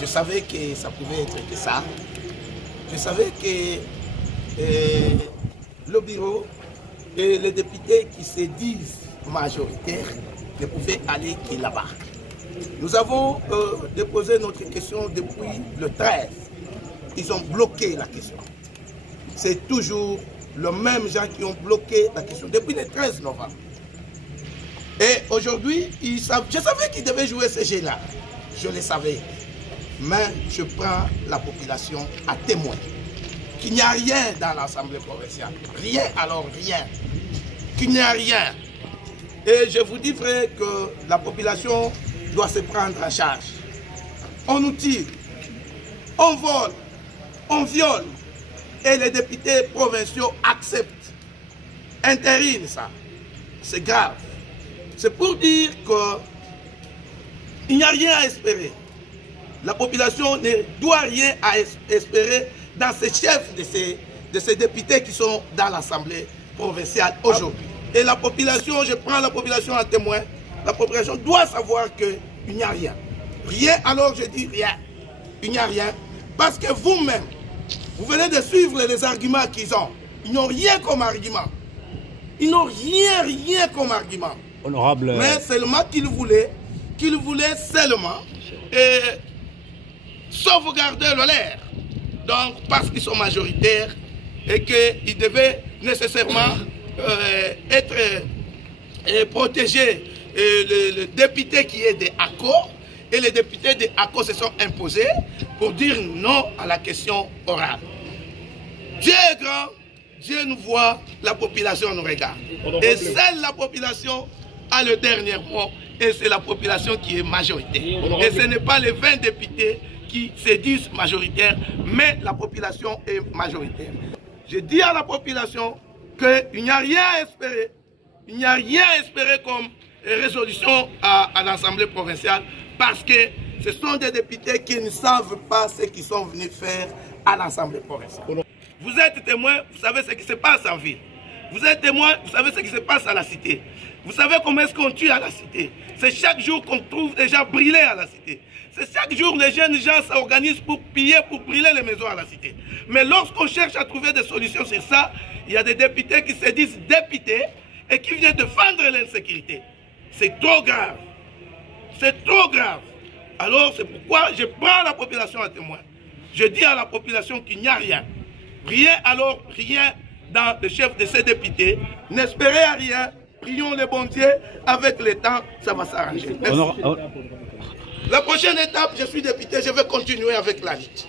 Je savais que ça pouvait être que ça. Je savais que le bureau et les députés qui se disent majoritaires ne pouvaient aller que là-bas. Nous avons déposé notre question depuis le 13. Ils ont bloqué la question. C'est toujours les mêmes gens qui ont bloqué la question depuis le 13 novembre. Et aujourd'hui, je savais qu'ils devaient jouer ce jeu-là. Je le savais. Mais je prends la population à témoin. Qu'il n'y a rien dans l'Assemblée provinciale. Rien, alors rien. Qu'il n'y a rien. Et je vous dis, frère, que la population doit se prendre en charge. On nous tire, on vole, on viole. Et les députés provinciaux acceptent. Intérim ça. C'est grave. C'est pour dire qu'il n'y a rien à espérer. La population ne doit rien à espérer dans ces chefs de ces députés qui sont dans l'Assemblée provinciale aujourd'hui. Et la population, je prends la population en témoin, la population doit savoir qu'il n'y a rien. Rien, alors je dis rien. Il n'y a rien. Parce que vous-même, vous venez de suivre les arguments qu'ils ont. Ils n'ont rien comme argument. Ils n'ont rien comme argument. Honorable. Mais seulement qu'ils voulaient seulement sauvegarder l'air. Donc, parce qu'ils sont majoritaires et qu'ils devaient nécessairement être protégés. Le député qui est des ACO et les députés des ACO se sont imposés pour dire non à la question orale. Dieu est grand, Dieu nous voit, la population nous regarde. Et seule la population a le dernier mot et c'est la population qui est majoritaire. Et ce n'est pas les 20 députés qui se disent majoritaires, mais la population est majoritaire. Je dis à la population qu'il n'y a rien à espérer. Il n'y a rien à espérer comme résolution à l'Assemblée provinciale parce que ce sont des députés qui ne savent pas ce qu'ils sont venus faire à l'Assemblée provinciale. Vous êtes témoin, vous savez ce qui se passe en ville. Vous êtes témoin, vous savez ce qui se passe à la cité. Vous savez comment est-ce qu'on tue à la cité. C'est chaque jour qu'on trouve des gens brûlés à la cité. C'est chaque jour les jeunes gens s'organisent pour piller, pour brûler les maisons à la cité. Mais lorsqu'on cherche à trouver des solutions sur ça, il y a des députés qui se disent députés et qui viennent défendre l'insécurité. C'est trop grave. C'est trop grave. Alors c'est pourquoi je prends la population à témoin. Je dis à la population qu'il n'y a rien. Rien, alors rien dans le chef de ces députés. N'espérez à rien. Prions le bon Dieu. Avec le temps, ça va s'arranger. La prochaine étape, je suis député, je vais continuer avec la lutte.